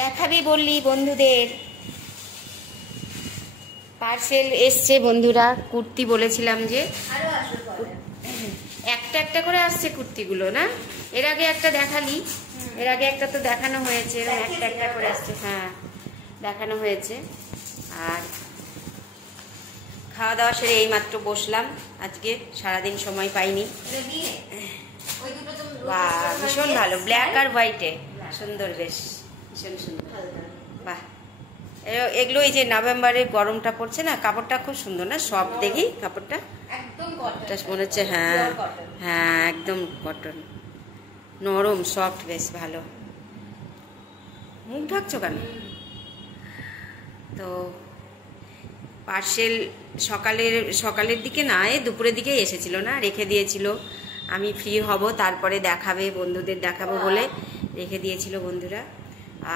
দেখাবি বললি বন্ধুদের। পার্সেল এসছে বন্ধুরা, কুর্তি বলেছিলাম যে একটা একটা করে আসছে কুর্তিগুলো না? এর আগে একটা দেখালি, এর আগে একটা তো দেখানো হয়েছে, একটা একটা করে আসছে। হ্যাঁ দেখানো হয়েছে। আর খাওয়া দাওয়া সেরে এইমাত্র বসলাম, আজকে সারাদিন সময় পাইনি। বাহ ভীষণ ভালো, ব্ল্যাক আর হোয়াইটে সুন্দর, বেশ ভীষণ সুন্দর। বাহ এগুলো এই যে নভেম্বরের গরমটা পড়ছে না, কাপড়টা খুব সুন্দর না? সব দেখি কাপড়টা মনে হচ্ছে, হ্যাঁ হ্যাঁ একদম কটন, নরম সফট, বেশ ভালো। মুখ ঢাকছো কেন? তো পার্সেল সকালের দিকে না, দুপুরের দিকে এসেছিল না, রেখে দিয়েছিল। আমি ফ্রি হব তারপরে দেখাবে, বন্ধুদের দেখাবো বলে রেখে দিয়েছিল বন্ধুরা।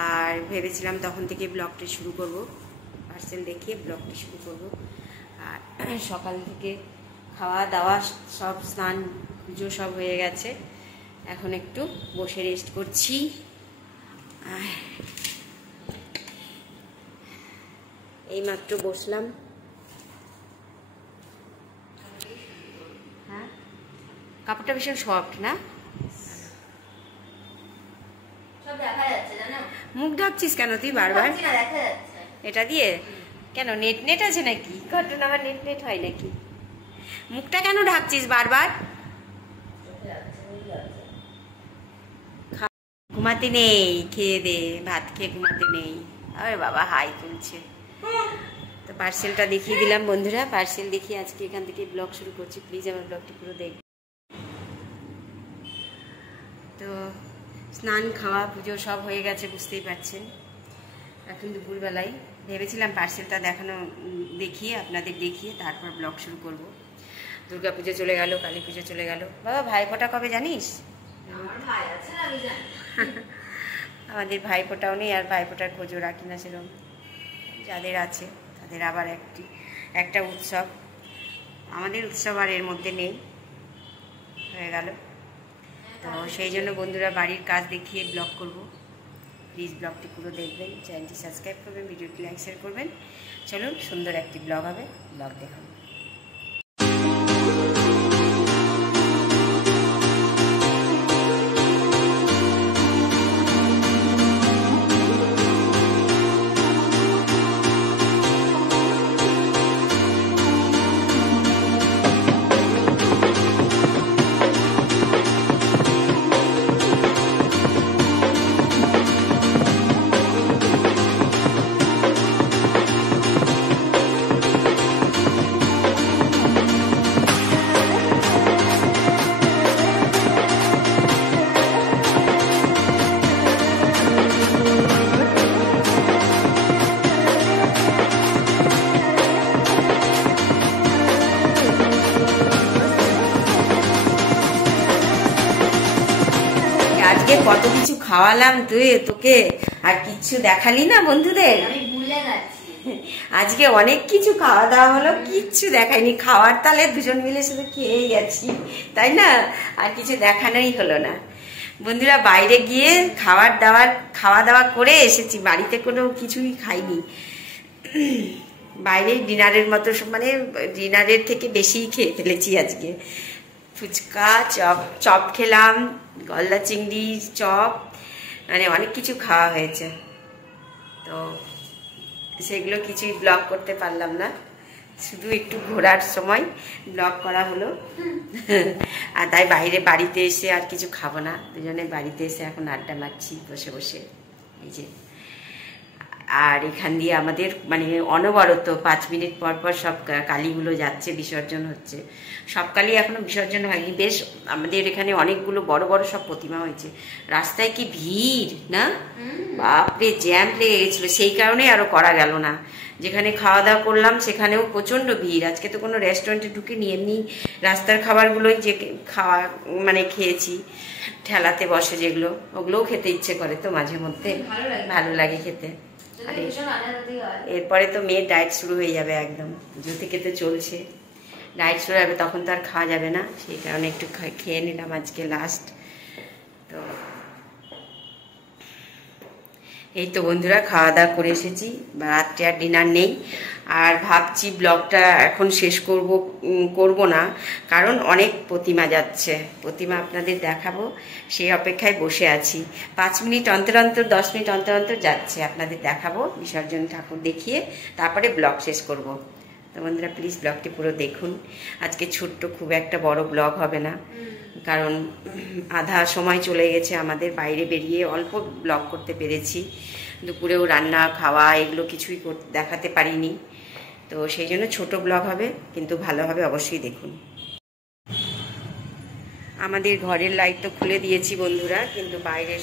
আর ভেবেছিলাম তখন থেকে ব্লগটি শুরু করব, পার্সেল দেখিয়ে ব্লগটি শুরু করব। আর সকাল থেকে খাওয়া দাওয়া সব, স্নান পুজো সব হয়ে গেছে। এখন একটু বসে রেস্ট করছি। এইমাত্র বসলাম। হ্যাঁ কাপড়টা ভীষণ সফট না? মুখ ঢাকছিস কেন তুই বারবার? এটা দিয়ে কেন? নেট আছে নাকি? কটন আবার নেট হয় নাকি? মুখটা কেন ঢাকছিস বারবার? ঘুমাতে নেই, খেয়ে দে, ভাত খেয়ে ঘুমাতে নেই। আরে বাবা হাই তুলছে। তো পার্সেলটা দেখিয়ে দিলাম বন্ধুরা, পার্সেল দেখিয়ে আজকে এখান থেকে ব্লগ শুরু করছি। প্লিজ আমার ব্লগটি পুরো দেখ। তো স্নান খাওয়া পুজো সব হয়ে গেছে, বুঝতেই পারছেন। এখন দুপুরবেলায় ভেবেছিলাম পার্সেলটা দেখিয়ে আপনাদের দেখিয়ে তারপর ব্লগ শুরু করব। দুর্গা পুজো চলে গেল, কালী পুজো চলে গেল। বাবা ভাইফোঁটা কবে জানিস? আমাদের ভাইফোঁটাও নেই, আর ভাইফোঁটার খোঁজও রাখি না সেরকম। যাদের আছে তাদের আবার একটা উৎসব, আমাদের উৎসব আর এর মধ্যে নেই, হয়ে গেল। তো সেই জন্য বন্ধুরা বাড়ির কাজ দেখিয়ে ব্লগ করব। প্লিজ ব্লগটি পুরো দেখবেন, চ্যানেলটি সাবস্ক্রাইব করবেন, ভিডিওটি লাইক শেয়ার করবেন। চলুন সুন্দর একটি ব্লগ হবে, ব্লগ দেখুন। আজকে কত কিছু খাওয়ালাম তোকে, আর কিচ্ছু দেখালি না বন্ধুদের। আজকে অনেক কিছু খাওয়া দাওয়া হলো, কিচ্ছু দেখাইনি। খাওয়ার তালে দুজন মিলে শুধু খেয়েই গেছি, তাই না? আর কিছু দেখানোই হলো না বন্ধুরা। বাইরে গিয়ে খাওয়া দাওয়া করে এসেছি, বাড়িতে কোনো কিছুই খাইনি। বাইরে ডিনারের মতো, মানে ডিনারের থেকে বেশি খেয়ে ফেলেছি আজকে। ফুচকা, চপ খেলাম, গলদা চিংড়ি চপ, মানে অনেক কিছু খাওয়া হয়েছে। তো সেগুলো কিছুই ব্লগ করতে পারলাম না, শুধু একটু ঘোরার সময় ব্লগ করা হলো। আর তাই বাড়িতে এসে আর কিছু খাবো না, দুজনে বাড়িতে এসে এখন আড্ডা মারছি বসে বসে, এই যে। আর এখান দিয়ে আমাদের মানে অনবরত 5 মিনিট পর পর সব কালীগুলো যাচ্ছে, বিসর্জন হচ্ছে। সব কালী এখনো বিসর্জন হয়নি, বেশ আমাদের এখানে অনেকগুলো বড় বড় সব প্রতিমা হয়েছে। রাস্তায় কি ভিড় না, বাপরে জ্যাম লেগে গেছিল, সেই কারণে আরো করা গেল না। যেখানে খাওয়া দাওয়া করলাম সেখানেও প্রচন্ড ভিড়। আজকে তো কোনো রেস্টুরেন্টে ঢুকিনি, এমনি রাস্তার খাবারগুলোই যে খাওয়া মানে খেয়েছি, ঠেলাতে বসে যেগুলো, ওগুলোও খেতে ইচ্ছে করে তো মাঝে মধ্যে, ভালো লাগে খেতে। এরপরে তো মেয়ের ডায়েট শুরু হয়ে যাবে, একদম পুজো থেকে তো চলছে, ডায়েট শুরু হবে, তখন তো আর খাওয়া যাবে না। সেই কারণে একটু খেয়ে নিলাম আজকে লাস্ট। তো এই তো বন্ধুরা, খাওয়া দাওয়া করে এসেছি, রাত্রে আর ডিনার নেই। আর ভাবছি ব্লগটা এখন শেষ করব না, কারণ অনেক প্রতিমা যাচ্ছে, প্রতিমা আপনাদের দেখাবো, সেই অপেক্ষায় বসে আছি। 5 মিনিট অন্তর অন্তর, 10 মিনিট অন্তর অন্তর যাচ্ছে, আপনাদের দেখাবো বিসর্জন ঠাকুর দেখিয়ে তারপরে ব্লগ শেষ করব। তো বন্ধুরা প্লিজ ব্লগটি পুরো দেখুন। আজকে ছোট্ট, খুব একটা বড় ব্লগ হবে না, কারণ আধা সময় চলে গেছে আমাদের, বাইরে বেরিয়ে অল্প ব্লগ করতে পেরেছি। দুপুরেও রান্না খাওয়া এগুলো কিছুই দেখাতে পারিনি, তো সেই জন্য ছোট ব্লগ হবে, কিন্তু ভালো হবে, অবশ্যই দেখুন। আমাদের ঘরের লাইট তো খুলে দিয়েছি বন্ধুরা, কিন্তু বাইরের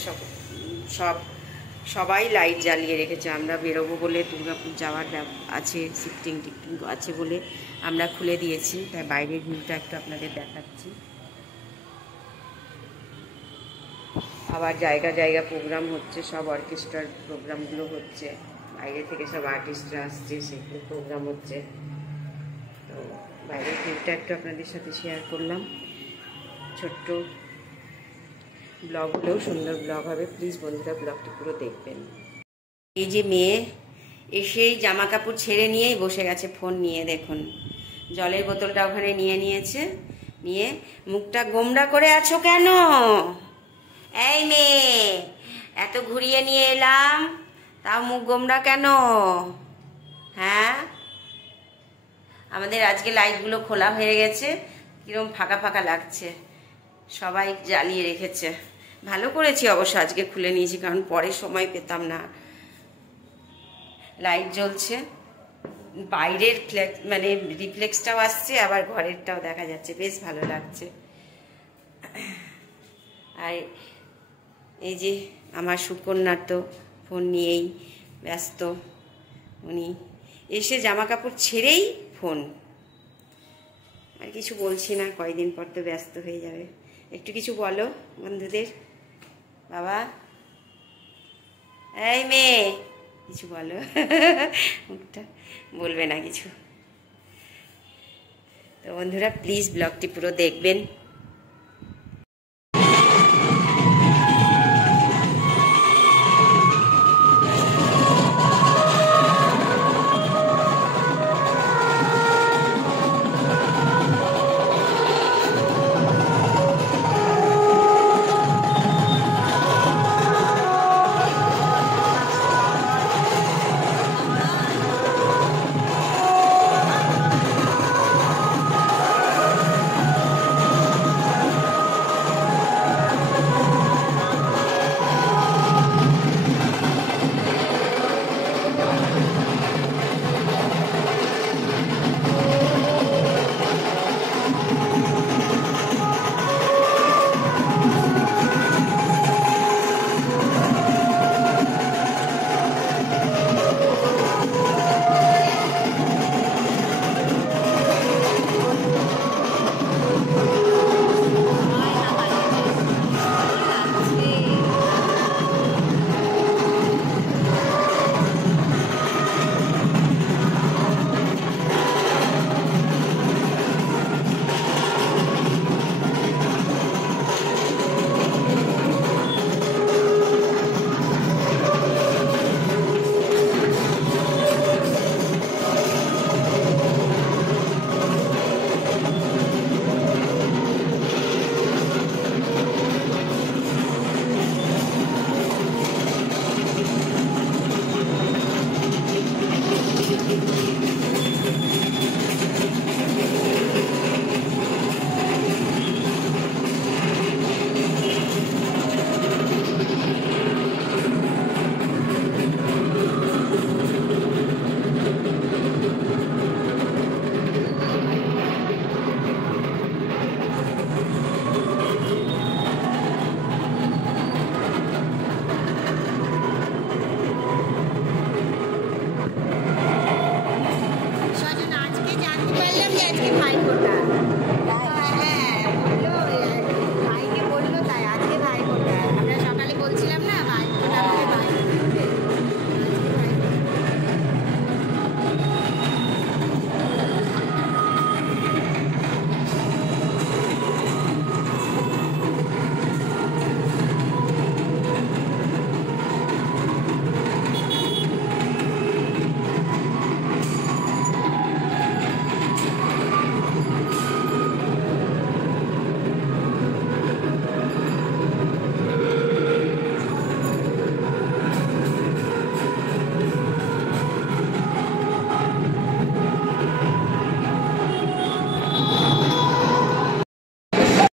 সবাই লাইট জ্বালিয়ে রেখেছে। আমরা বেরোবো বলে, দুর্গাপুর যাওয়ার আছে, শিফটিং টিফটিং আছে বলে আমরা খুলে দিয়েছি, তাই বাইরের ভিউটা একটু আপনাদের দেখাচ্ছি। আবার জায়গা জায়গা প্রোগ্রাম হচ্ছে, সব অর্কেস্ট্রার প্রোগ্রামগুলো হচ্ছে, বাইরে থেকে সব আর্টিস্টরা আসছে, সেগুলো প্রোগ্রাম হচ্ছে। তো বাইরের ভিউটা একটু আপনাদের সাথে শেয়ার করলাম। ছোট্ট ব্লগ হলেও সুন্দর ব্লগ হবে, প্লিজ বন্ধুরা ব্লগটি পুরো দেখবেন। এই যে মেয়ে এসেই জামা কাপড় ছেড়ে নিয়েই বসে গেছে ফোন নিয়ে, দেখুন জলের বোতলটা ওখানে নিয়ে নিয়েছে, নিয়ে মুখটা গোমড়া করে আছো কেন? এই মেয়ে, এত ঘুরিয়ে নিয়ে এলাম, তাও মুখ গোমড়া কেন? হ্যাঁ, আমাদের আজকে লাইটগুলো খোলা হয়ে গেছে, কিরকম ফাঁকা ফাঁকা লাগছে, সবাই জ্বালিয়ে রেখেছে। ভালো করেছি অবশ্য আজকে খুলে নিয়েছি, কারণ পরে সময় পেতাম না। লাইট জ্বলছে, বাইরের মানে রিফ্লেক্সটাও আসছে, আবার ঘরেরটাও দেখা যাচ্ছে, বেশ ভালো লাগছে। আর এই যে আমার সুকন্যার তো ফোন নিয়েই ব্যস্ত, উনি এসে জামা কাপড় ছেড়েই ফোন। আর কিছু বলছি না, কয়দিন পর তো ব্যস্ত হয়ে যাবে। একটু কিছু বলো বন্ধুদের। বাবা, এই মেয়ে, কিছু বলো। মুখটা বলবে না কিছু। তো বন্ধুরা প্লিজ ব্লগটি পুরো দেখবেন।